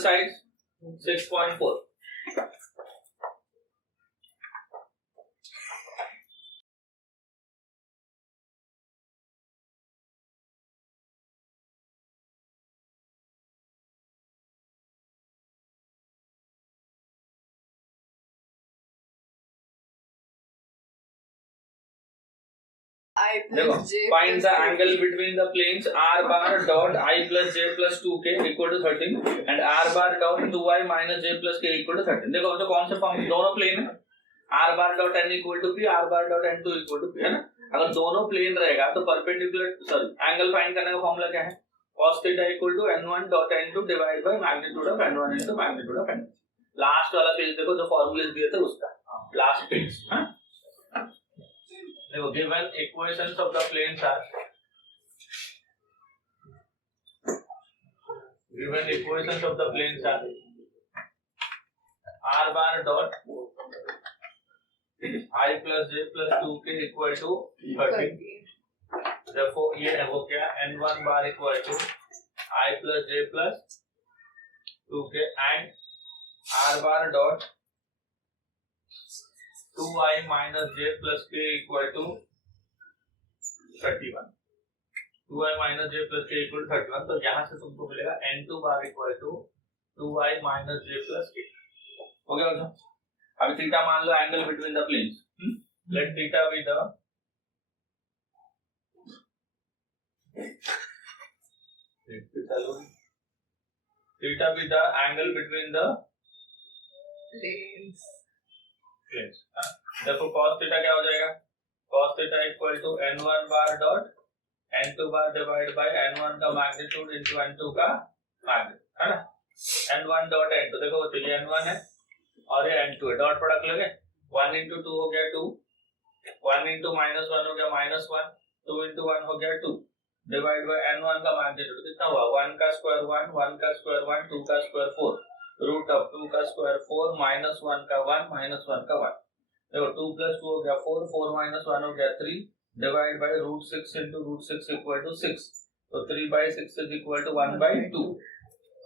Exercise 6.4 देखो find the angle between the planes r bar dot I plus j plus 2k equal to 13 and r bar dot 2y minus j plus k equal to 13। देखो तो कौन से form दोनों plane है, r bar dot n equal to p, r bar dot n2 equal to p, है ना। अगर दोनों प्लेन रहेगा तो परपेंडिकुलर सॉरी एंगल फाइंड करने का फॉर्मूला क्या है, cos theta equal to n1 dot n2 divide by magnitude of n1 into magnitude of n2। Last वाला पेज देखो जो फॉर्मूले दिए थे उसका लास्ट पेज। हां देखो given equations of the planes are r bar dot I plus j plus 2k equal to 13। therefore ये हो गया n1 bar equal to I plus j plus 2k and r bar dot 2i minus j plus k equal to 31। 2i minus j plus k equal to 31। तो यहाँ से तुमको मिलेगा n2 bar equal to 2i minus j plus k। हो गया बच्चों। अब theta मान लो angle between the planes. Let theta be the angle between the planes. देखो cos थीटा क्या हो जाएगा, cos theta equal to n1 bar dot n2 bar divide by n1 का मैग्नीट्यूड इनटू n2 का मैग्नीट्यूड, है ना। n1 डॉट n2 देखो तो ये n1 है और ये n2 है, डॉट प्रोडक्ट लगे 1 into 2 हो गया 2, 1 into -1 हो गया -1, 2 into 1 हो गया 2 डिवाइड बाय n1 का मैग्नीट्यूड कितना हुआ 1 का स्क्वायर 1, 1 का स्क्वायर 1, 2 का स्क्वायर 4 रूट ऑफ 2 का स्क्वायर 4 -1 का 1 -1 का 1। देखो 2 plus 2 हो गया 4, 4 minus 1 हो गया 3 divide by root 6 into root 6 equal to 6। तो 3/6 इज इक्वल टू 1/2।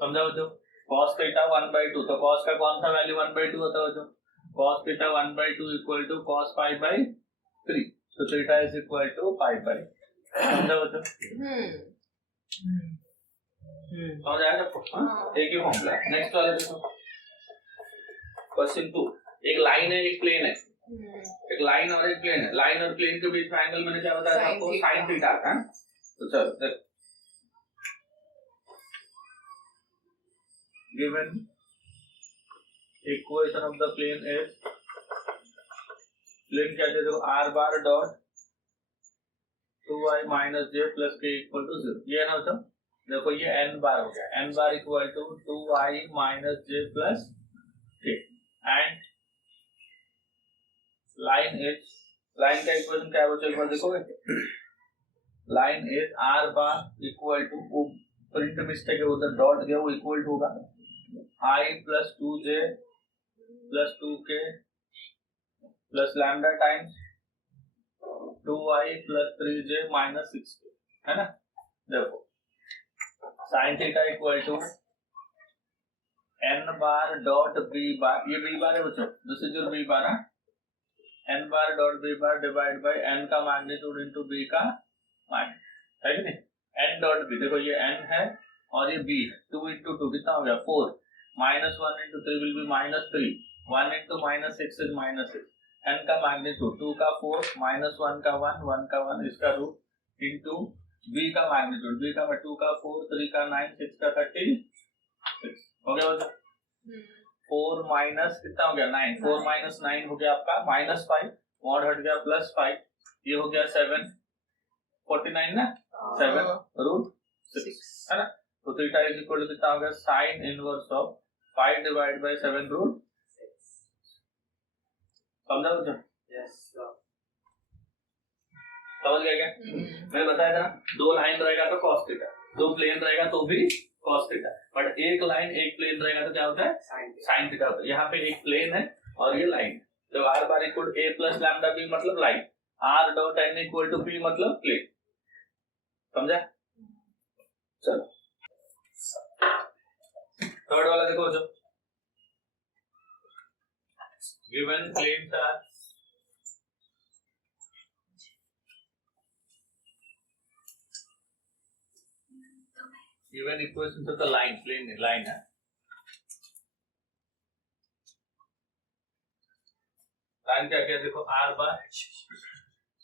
समझा बच्चों। cos थीटा 1/2 तो cos का कौन सा वैल्यू 1/2 होता है बच्चों, cos theta 1/2 equal to cos π/3। तो थीटा इज इक्वल टू π/। समझा बच्चों। समझ आया सबको। एक ही फॉर्मूला। नेक्स्ट वाला देखो क्वेश्चन 2। एक लाइन है एक प्लेन है, एक लाइन और एक प्लेन है। लाइन और प्लेन के बीच में एंगल मैंने क्या बताया था आपको, sin थीटा है। तो चलो देखो given equation of the plane is, plane क्या दे दो r bar dot 2i minus j plus k equal to 0। ये ना बच्चों देखो ये n बार हो गया, n bar equal to 2i minus j plus k and line is, line का इक्वेशन क्या है बच्चों एक बार देखोगे, line is r bar equal to, वो प्रिंट मिस्टेक है उधर डॉट गया, वो इक्वल टू होगा i plus 2j plus 2k plus lambda times 2i plus 3j minus 6k, है ना। देखो sin theta equal to n bar dot b bar, ये b बार है बच्चों, this is your b bar है, n bar dot b bar divide by n का magnitude into b का magnitude, है कि नहीं। n डॉट b देखो ये n है और ये b है, 2 into 2 कितना हो गया 4, -1 into 3 will be -3, 1 into -6 is -6, n का मैग्नीट्यूड 2 का 4 -1 का 1, 1 का 1 इसका रूट इनटू b का मैग्नीट्यूड, b का 2 का 4, 3 का 9, 6 का 36। हो गया बच्चों। 4 माइनस कितना हो गया 9, 4 माइनस 9 हो गया आपका -5, मॉड हट गया +5, ये हो गया 7, 49 ना, 7 रूट 6, है ना। तो थीटा इज इक्वल टू कितना हो गया sin inverse of 5 divide by 7 root 6। समझा बच्चों। यस समझ गया क्या। मैंने बताया था दो लाइन रहेगा तो cos थीटा, दो प्लेन रहेगा तो भी cos थीटा, बट एक लाइन एक प्लेन रहेगा तो क्या होता है sin थीटा होता है। यहाँ पे एक प्लेन है और ये लाइन, तो r bar equal a plus lambda b मतलब लाइन, r डॉट n इक्वल टू p मतलब प्लेन। समझा। चलो थर्ड वाला देखो जो given planes are given equation तो लाइन प्लेन है, लाइन है, लाइन क्या क्या देखो r bar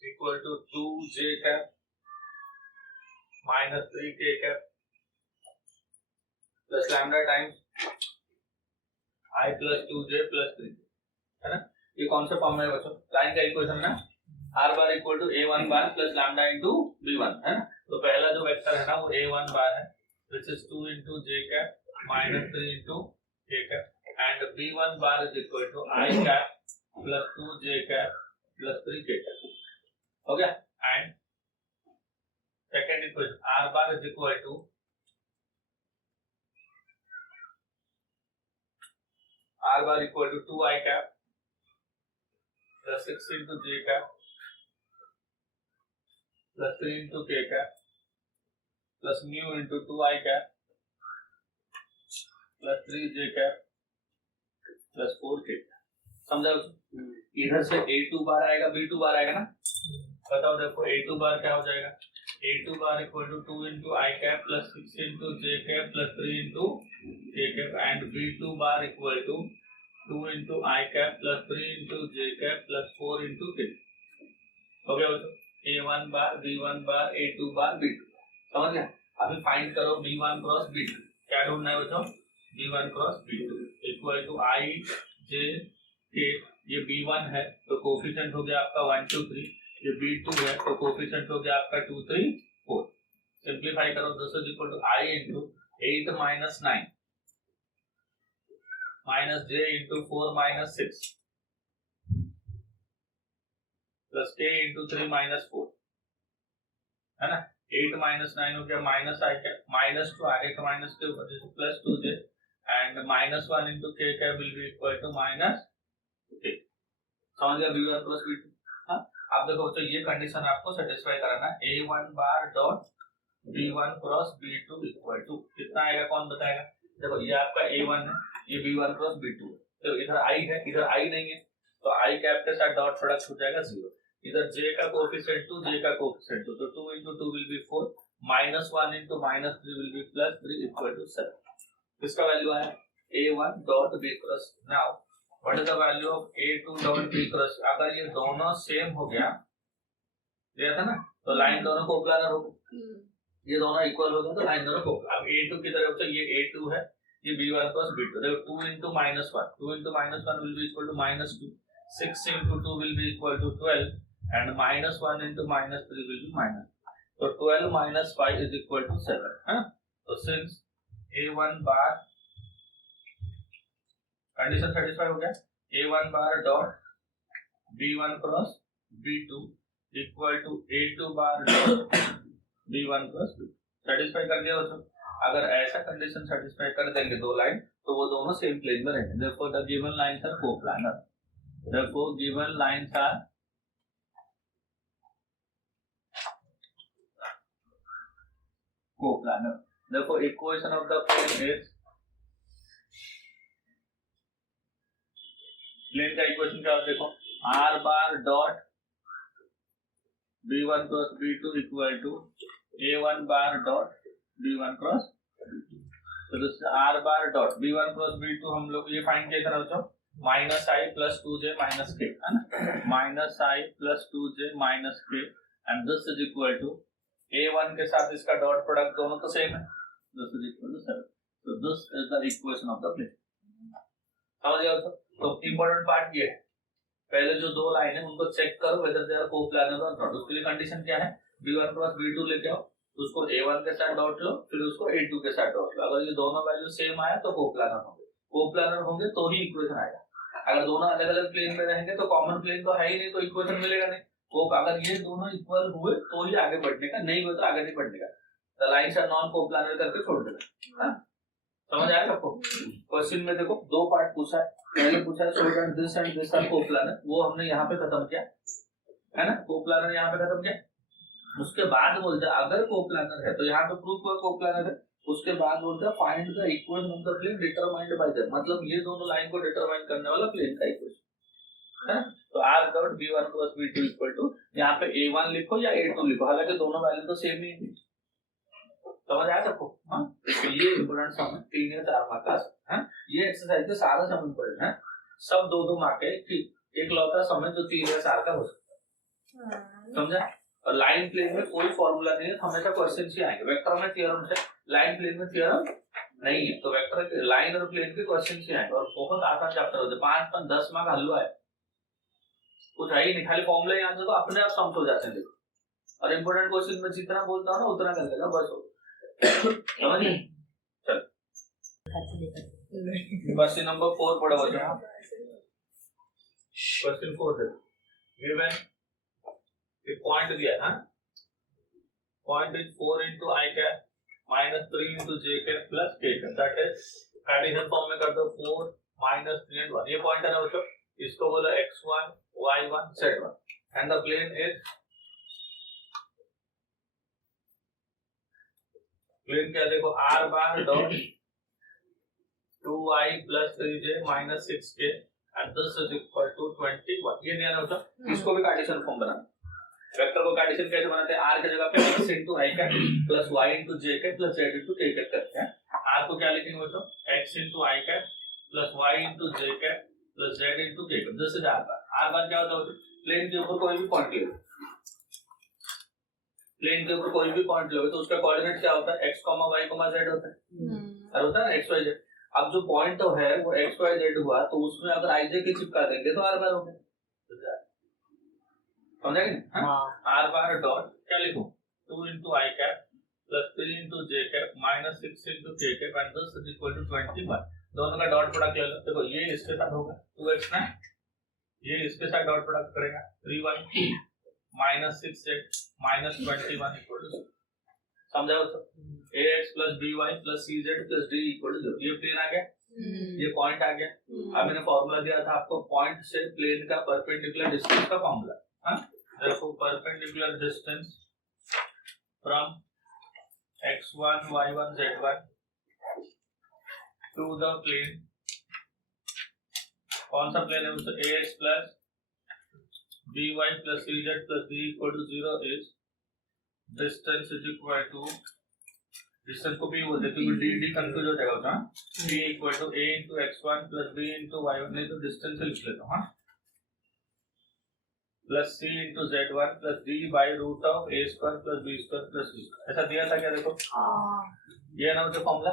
equal to 2j cap minus 3k cap plus lambda times i plus 2j plus 3, है ना। ये कौन सा फॉर्म है बच्चों? लाइन का इक्वेशन ना, r bar equal to a1 bar plus lambda into b1, है ना। तो पहला जो वेक्टर है ना वो a1 बार है, which is 2 into j cap minus 3 into k cap, and b1 bar is equal to I cap plus 2j cap plus 3k cap. हो गया। And second equation r bar is equal to to 2I cap plus 6 into j cap plus 3 into k cap plus mu into 2I cap plus 3j cap plus 4k। समझा? इधर से a2 बार आएगा, b2 बार आएगा ना। बताओ देखो a2 बार क्या हो जाएगा? a2 bar equal to 2 into I cap plus 6 into j cap plus 3 into k cap, and b2 bar equal to 2 into I cap plus 3 into j cap plus 4 into k। हो गया बच्चों? a1 बार, b1 बार, a2 बार, b2। समझ गया? अभी find करो b1 cross b2। क्या ढूंढना है बच्चों? b1 cross b2 equal to I j k। ये b1 है तो कोफिशिएंट हो गया आपका 1 2 3, ये b2 है तो कोफिशिएंट हो गया आपका 2 3 4। सिंप्लीफाई करो, this is equal to I into 8 minus 9 minus j into 4 minus 6 plus k into 3 minus 4, है ना। 8 minus 9 हो गया minus I cap minus 2 8 minus k plus 2j and minus 1 into k cap will be equal to minus k। समझ गया? b1 plus b2। हाँ, आप देखो तो ये कंडीशन आपको सेटिस्फाई कराना है। a1 bar dot b1 cross b2 equal to कितना आएगा? कौन बताएगा? देखो ये आपका a1 है, ये b1 क्रॉस b2 है, तो इधर i है, इधर i नहीं है, तो i कैप के साथ डॉट प्रोडक्ट हो जाएगा 0। इधर j का कोफिशिएंट 2, j का कोफिशिएंट 2, तो 2 into 2 will be 4, minus 1 into minus 3 will be plus 3 equal to 7। इसका वैल्यू है a1 dot b cross. Now what is the value of a2 dot b cross? अगर ये दोनों सेम हो गया, दिया था ना, तो लाइन दोनों कोप्लानर हो गए। ये दोनों इक्वल हो गए तो लाइन दोनों कोप्लानर। अब a2 की तरफ से ये a2 है, ये b1 क्रॉस b2। देखो 2 into minus 1, 2 into minus 1 will be equal to minus 2, 6 into 2 will be equal to 12, and minus 1 into minus 3 will be minus। तो 12 minus 5 is equal to 7, है। तो सिंस a1 बार condition satisfy हो गया, a1 bar dot b1 cross b2 equal to a2 bar dot b1 cross b2। Satisfy कर दिया बच्चों। अगर ऐसा कंडीशन सेटिस्फाई कर देंगे दो लाइन, तो वो दोनों सेम प्लेन में रहेंगे। Therefore the given lines are coplanar. Therefore given lines are coplanar. Therefore, equation of the plane is, plane का इक्वेशन क्या होता है? देखो r bar dot b1 cross b2 equal to a1 bar dot b1 cross b2। तो this r bar dot b1 cross b2 हम लोग ये find किया था बच्चों, minus I plus 2j minus k, है ना। Minus I plus 2j minus k, and this is equal to a1 के साथ इसका डॉट प्रोडक्ट दोनों तो सेम है, this is equal to 7। So this is the equation of the plane। समझ गया? तो इम्पोर्टेंट पार्ट ये है, पहले जो दो लाइन है उनको चेक करो whether they are coplanar or not। उसके लिए कंडीशन क्या है? b1 क्रॉस b2 लेके आओ, उसको a1 के साथ डॉट लो, फिर उसको a2 के साथ डॉट लो। अगर ये दोनों वैल्यू सेम आया तो कोप्लानर होंगे। कोप्लानर होंगे तो ही इक्वेशन आएगा। अगर दोनों अलग अलग प्लेन में रहेंगे तो कॉमन प्लेन तो है ही नहीं, तो इक्वेशन मिलेगा नहीं। तो अगर ये दोनों इक्वल हुए तो ही आगे बढ़ने का, नहीं हुए तो आगे नहीं बढ़ने का। The lines are non coplanar करके छोड़ देना। हाँ, समझ आया सबको? क्वेश्चन में देखो दो पार्ट पूछा है। पहले पूछा है show that this and this are coplanar, वो हमने यहाँ पे खत्म किया, है ना। कोप्लानर यहाँ पे खत्म किया। उसके बाद बोलते हैं अगर कोप्लानर है तो यहाँ पे प्रूफ हुआ कोप्लानर है, उसके बाद बोलता है find the equation of the plane determined by that, मतलब ये दोनों लाइन को डिटरमाइन करने वाला प्लेन का इक्वेशन है। तो r dot b1 plus b2 equal to, यहाँ पे a1 लिखो या a2 लिखो, हालांकि दोनों वैल्यू तो सेम ही है, समझ आया सबको? हाँ, तो ये इंपोर्टेंट सम है, 3 या 4 मार्क का है। ये एक्सरसाइज के सारा सम इंपोर्टेंट है, सब 2-2 मार्क है, एक लौता सम है जो 3 या 4 का हो सकता है, समझा? और लाइन प्लेन में कोई फॉर्मूला नहीं है, हमेशा क्वेश्चन ही आएंगे। वेक्टर में थ्योरम से, लाइन प्लेन में थ्योरम नहीं है, तो वेक्टर लाइन और प्लेन के क्वेश्चन ही आएंगे, और बहुत आसान चैप्टर होते हैं, 5-10 मार्क हलवा है, कुछ है ही नहीं, खाली फॉर्मूला याद रखो, अपने आप सम हो जाते हैं। देखो, और इंपोर्टेंट क्वेश्चन में जितना बोलता हूँ ना उतना कर लेगा, बस हो समझ। चल क्वेश्चन नंबर 4 पढ़ो बच्चों। क्वेश्चन 4 है, गिवन एक पॉइंट दिया है, point is 4 into i cap minus 3 into j cap plus k cap, that is addition form में कर दो 4 minus 3 and 1, ये पॉइंट है ना बच्चों, इसको बोलो x1 y1 z1 and the plane is, plane क्या देखो, r bar dot 2i plus 3j minus 6k and this is equal to 21, ये दिया ना बच्चों, इसको भी कार्टेशियन फॉर्म बनाना। वेक्टर को कार्टेशियन कैसे बनाते हैं, r की जगह पे x into i cap plus y into j cap plus z into k cap करते हैं। r को क्या लिखेंगे बच्चों, x into i cap plus y into j cap plus z into k cap, this is r bar. r बार क्या होता है, plane के ऊपर कोई भी पॉइंट ले लो, प्लेन के ऊपर कोई भी पॉइंट लो तो उसका कोऑर्डिनेट क्या होता है, x, y, z होता है, और होता है x y z। अब जो पॉइंट तो है वो x y z हुआ, तो उसमें अगर i j के चिपका देंगे तो r बार हो गया, समझा कि नहीं? r बार डॉट क्या लिखूं, 2 into i cap plus 3 into j cap minus 6 into k cap and this is equal to 21, दोनों का डॉट प्रोडक्ट ले लो, देखो ये इसके साथ होगा 2x ना, ये इसके साथ डॉट प्रोडक्ट करेगा 3y minus 6z minus 21 equal to 0, समझा तो? ax plus by plus cz plus d equal to 0, ये प्लेन आ गया, ये पॉइंट आ गया। अब मैंने फॉर्मूला दिया था आपको, पॉइंट से प्लेन का परपेंडिकुलर डिस्टेंस का formula, therefore perpendicular distance from x1 y1 z1 to the plane, कौन सा प्लेन है उससे, ax plus by plus cz plus d equal to 0 is distance is equal to, distance को भी बोलते हैं क्योंकि d d कंफ्यूज हो जाएगा उसका, d equal to a into x1 plus b into y1, नहीं तो डिस्टेंस लिख लेता हूँ, plus c into z1 plus d by root of a square plus b square plus c square, ऐसा दिया था क्या, देखो ये ना मुझे फॉर्मूला।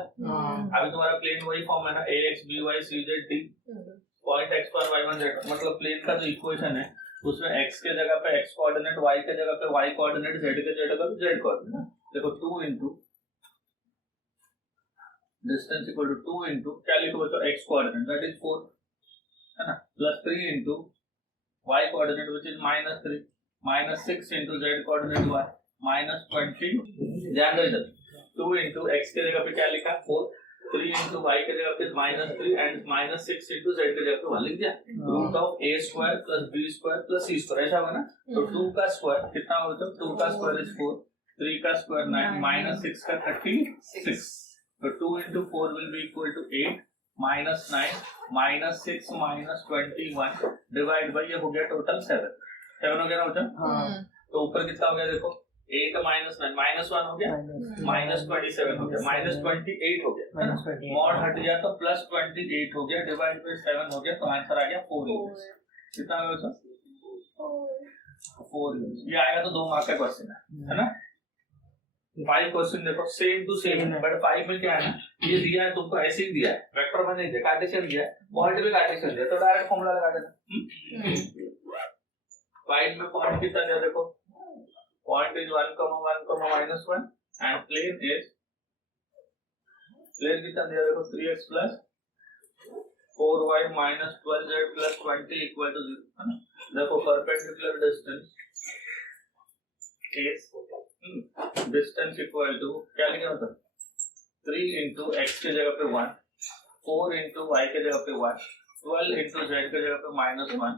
अभी तुम्हारा प्लेन वही फॉर्म है ना, ax by cz d, point x पर y1 z, मतलब प्लेन का जो इक्वेशन है उसमें x के जगह पे x कोऑर्डिनेट, y के जगह पे y कोऑर्डिनेट, z के जगह पे z कोऑर्डिनेट, देखो 2 into distance equal to 2 into क्या लिखो बच्चों, x कोऑर्डिनेट दैट इज 4 है ना, plus 3 into y coordinate which is -3 minus 6 into z coordinate y minus 20, ध्यान दो इधर, 2 into x के जगह पे क्या लिखा 4, 3 into y के जगह पे -3 and -6 into z के जगह पे 1 लिख दिया, root of a square plus b square plus c square, ऐसा होगा ना। तो 2 का स्क्वायर कितना होता है, 2 का स्क्वायर इज 4, 3 का स्क्वायर 9 minus 6 का 36, तो 2 into 4 will be equal to 8 minus 9 minus 6 minus 21 divide by, ये हो गया टोटल 7 हो गया ना बच्चा। तो ऊपर कितना हो गया देखो, 8 minus 9 minus 1 हो गया, minus 27 हो गया, minus 28 हो गया, मॉड हट गया तो प्लस 28 हो गया, डिवाइड बाय 7 हो गया, तो आंसर आ गया 4 यूनिट्स। कितना हो गया बच्चा, 4 यूनिट्स। ये आएगा तो 2 मार्क का क्वेश्चन है ना। 5 क्वेश्चन देखो सेम टू सेम, बट 5 में क्या है ना, ये दिया है तुमको ऐसे ही दिया है, वेक्टर में नहीं दिया, कार्टेशियन दिया है, पॉइंट भी कार्टेशियन दिया, तो डायरेक्ट फॉर्मूला लगा देना। 5 में पॉइंट कितना दिया देखो, पॉइंट इज 1, 1, -1 एंड प्लेन कितना दिया देखो, 3x plus 4y minus 12z plus 20 equal to 0 है ना। देखो perpendicular distance is distance equal to क्या लिखा होता, 3 into x के जगह पे 1, 4 into y के जगह पे 1, 12 into z के जगह पे -1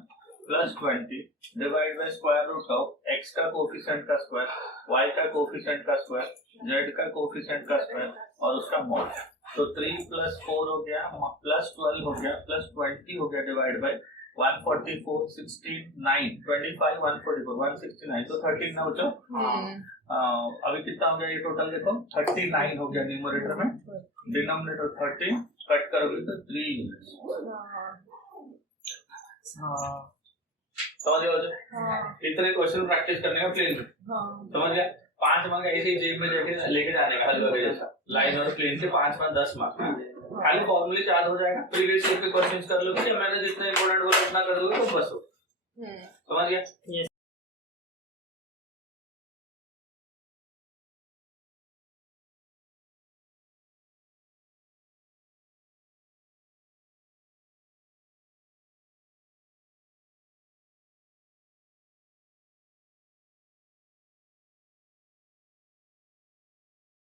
plus 20 divide by square root of x का कोफिशिएंट का स्क्वायर, y का कोफिशिएंट का स्क्वायर, z का कोफिशिएंट का स्क्वायर और उसका मॉड। तो 3 + 4 हो गया, +12 हो गया, +20 हो गया, डिवाइड बाय 144, 16, 9, 25, 144, 169, तो 13 ना बच्चों। अभी कितना हो गया ये टोटल देखो, 39 हो गया न्यूमरेटर में, डिनोमिनेटर 13, कट करोगे तो 3 यूनिट्स। समझ गए? इतने क्वेश्चन प्रैक्टिस करने का प्लेन समझ गया। 5 मार्क ऐसे ही जेब में लेके जाने का हलवा के जैसा, लाइन और प्लेन से 5 मार्क 10 मार्क, खाली फॉर्मूले याद हो जाएगा, प्रीवियस ईयर के क्वेश्चंस कर लो, मैंने जितना इंपोर्टेंट बोला उतना कर दोगे तो बस हो। समझ गया?